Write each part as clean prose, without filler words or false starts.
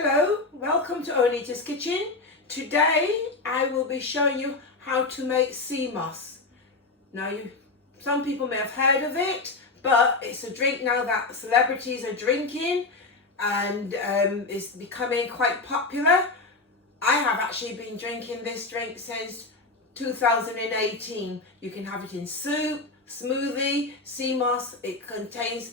Hello, welcome to Onita's Kitchen. Today I will be showing you how to make Seamoss. Now some people may have heard of it, but it's a drink now that celebrities are drinking and it's becoming quite popular. I have actually been drinking this drink since 2018. You can have it in soup, smoothie, Seamoss. It contains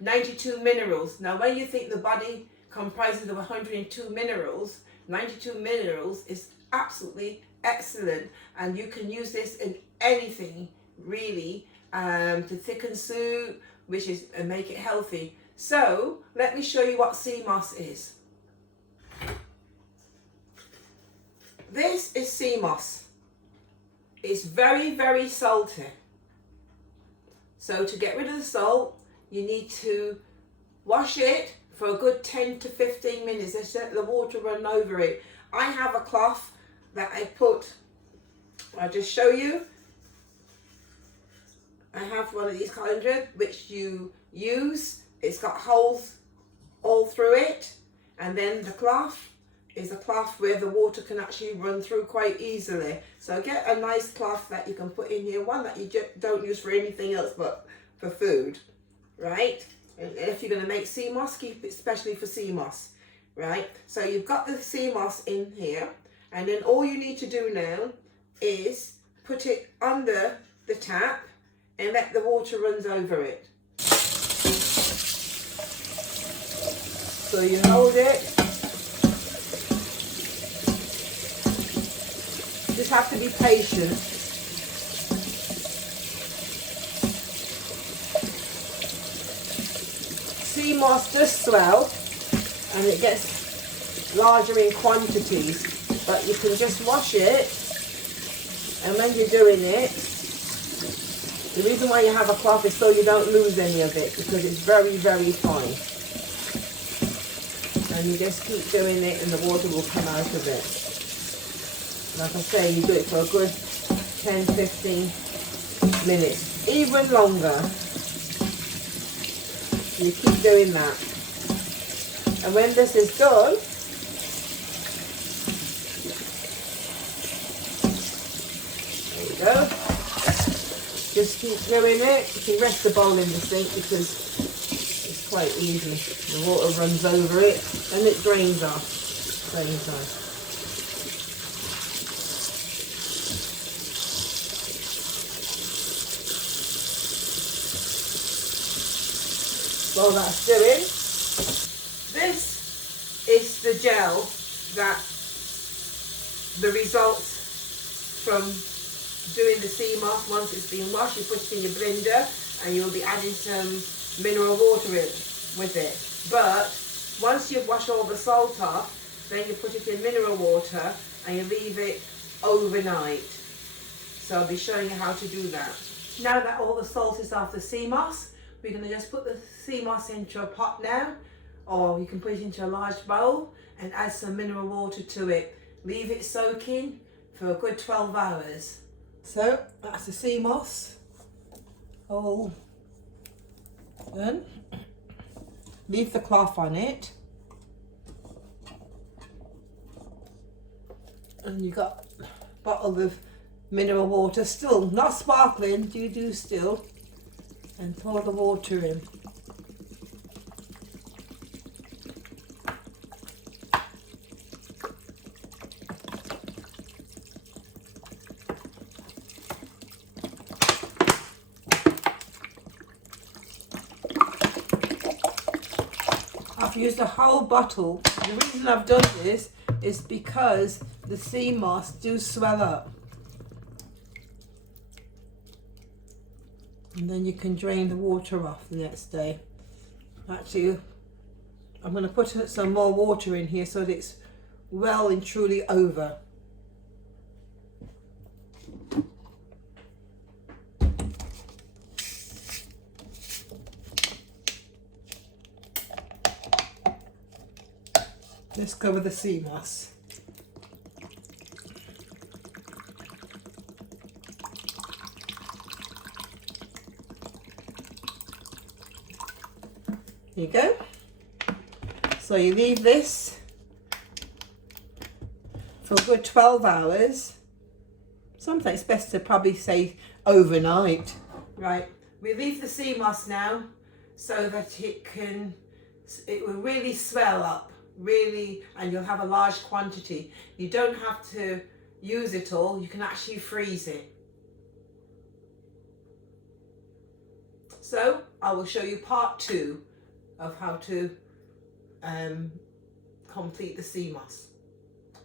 92 minerals. Now when you think the body comprises of 102 minerals, 92 minerals is absolutely excellent, and you can use this in anything really to thicken soup, which is and make it healthy. So let me show you what Seamoss is. This is Seamoss. It's very, very salty. So to get rid of the salt, you need to wash it for a good 10 to 15 minutes. Just let the water run over it. I have a cloth that I put, I'll just show you. I have one of these colander which you use. It's got holes all through it, and then the cloth is a cloth where the water can actually run through quite easily. So get a nice cloth that you can put in here, one that you don't use for anything else but for food, right? And if you're going to make Seamoss, keep it specially for Seamoss, right? So you've got the Seamoss in here, and then all you need to do now is put it under the tap and let the water run over it. So you hold it. Just have to be patient. Seamoss does swell and it gets larger in quantities, but you can just wash it, and when you're doing it, the reason why you have a cloth is so you don't lose any of it, because it's very, very fine. And you just keep doing it and the water will come out of it. Like I say, you do it for a good 10-15 minutes, even longer. You keep doing that. And when this is done, there you go. Just keep doing it. You can rest the bowl in the sink because it's quite easy. The water runs over it and it drains off. Drains off. While that's doing, this is the gel that the results from doing the Seamoss. Once it's been washed, you put it in your blender and you'll be adding some mineral water in with it. But once you've washed all the salt off, then you put it in mineral water and you leave it overnight. So I'll be showing you how to do that. Now that all the salt is off the Seamoss, we're going to just put the Seamoss into a pot now, or you can put it into a large bowl and add some mineral water to it. Leave it soaking for a good 12 hours. So that's the Seamoss all done. Leave the cloth on it. And you've got a bottle of mineral water, still not sparkling, do still. And pour the water in. I've used a whole bottle. The reason I've done this is because the Seamoss do swell up. And then you can drain the water off the next day. Actually, I'm going to put some more water in here so that it's well and truly over. Let's go with the Seamoss. There you go. So you leave this for a good 12 hours. Sometimes it's best to probably say overnight. Right, we leave the Seamoss now so that it will really swell up, really, and you'll have a large quantity. You don't have to use it all, you can actually freeze it. So I will show you part 2 of how to complete the Seamoss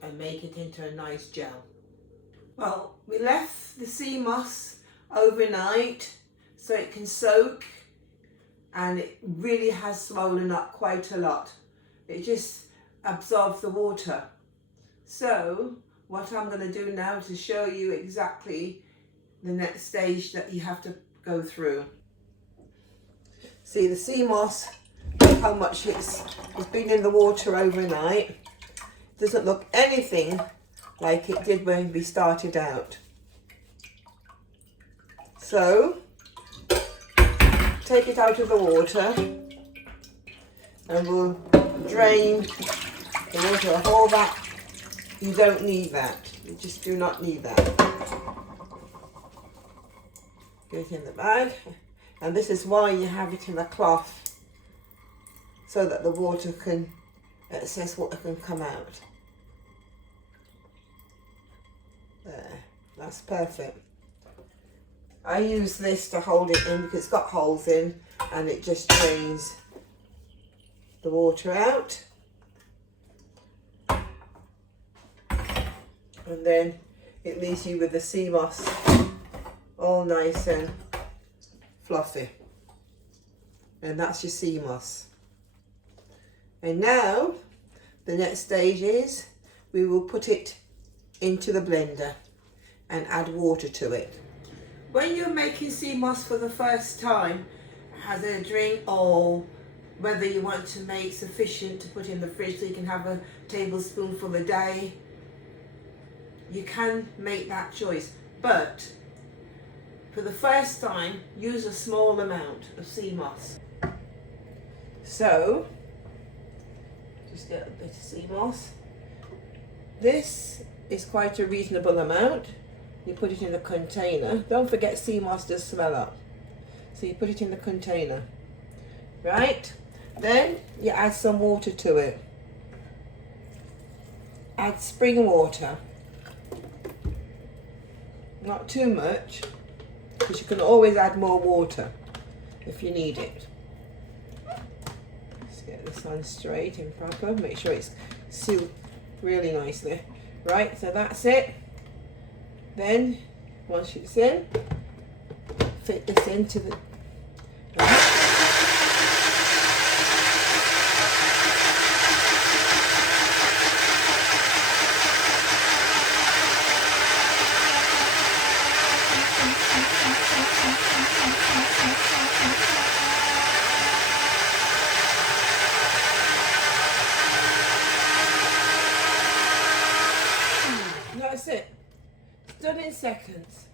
and make it into a nice gel. Well, we left the Seamoss overnight so it can soak, and it really has swollen up quite a lot. It just absorbs the water. So what I'm going to do now is to show you exactly the next stage that you have to go through. See the Seamoss, how much it's been in the water overnight. It doesn't look anything like it did when we started out. So take it out of the water and we'll drain the water. All that, you don't need that. You just do not need that. Get it in the bag. And this is why you have it in a cloth, so that the water can, excess water can come out. There, that's perfect. I use this to hold it in because it's got holes in and it just drains the water out. And then it leaves you with the Seamoss all nice and fluffy. And that's your Seamoss. And now the next stage is we will put it into the blender and add water to it. When you're making Seamoss for the first time as a drink, or whether you want to make sufficient to put in the fridge so you can have a tablespoonful a day, you can make that choice. But for the first time, use a small amount of Seamoss. So, just get a bit of Seamoss. This is quite a reasonable amount. You put it in the container. Don't forget Seamoss does swell up. So you put it in the container. Right? Then you add some water to it. Add spring water. Not too much, because you can always add more water if you need it. Let's get this on straight and proper. Make sure it's sealed really nicely. Right, so that's it. Then, once it's in, fit this into the... That's it. It's done in seconds.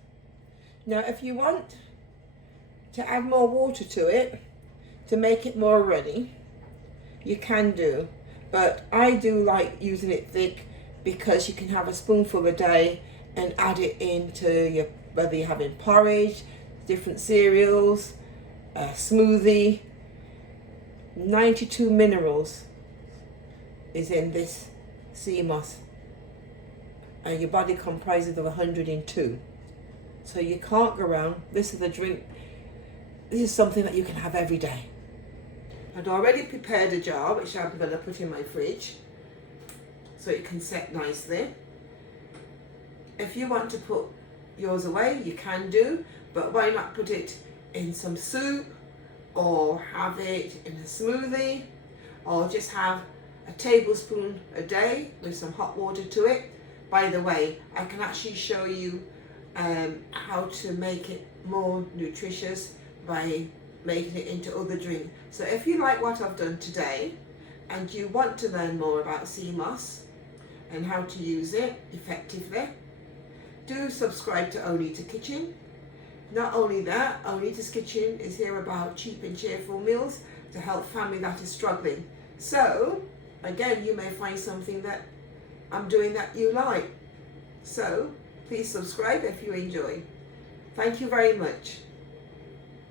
Now if you want to add more water to it to make it more runny, you can do, but I do like using it thick because you can have a spoonful a day and add it into your, whether you're having porridge, different cereals, a smoothie. 92 minerals is in this Seamoss, and your body comprises of 102. So you can't go around. This is a drink. This is something that you can have every day. I'd already prepared a jar, which I'm going to put in my fridge so it can set nicely. If you want to put yours away, you can do, but why not put it in some soup, or have it in a smoothie, or just have a tablespoon a day with some hot water to it. By the way, I can actually show you how to make it more nutritious by making it into other drinks. So if you like what I've done today and you want to learn more about Seamoss and how to use it effectively, do subscribe to Onita's Kitchen. Not only that, Onita's Kitchen is here about cheap and cheerful meals to help family that is struggling. So again, you may find something that I'm doing that you like. So please subscribe if you enjoy. Thank you very much.